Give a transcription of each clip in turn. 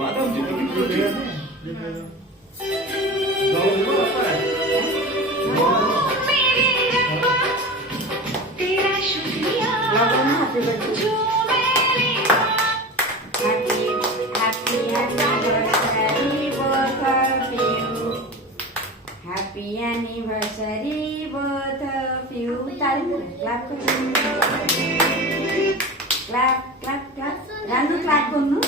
बादाम जितनी प्रोटीन तेरा शुक्रिया Happy anniversary both of you. Clap, clap, clap, clap. Randu clap konu.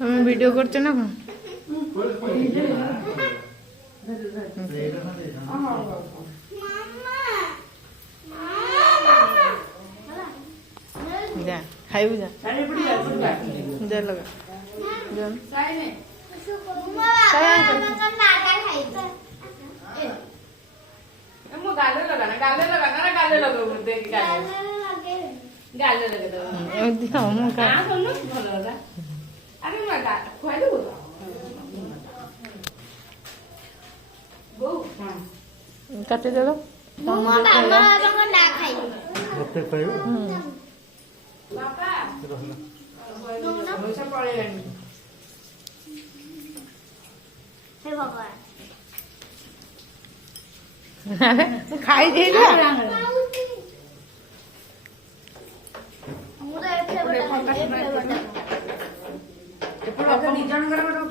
তুমি ভিডিও করছো না এখন? যা খাইবু যা যা লগা যা কাটে দেব খাই দিয়ে ଦି ଜଣଙ୍କର ଗୋଟେ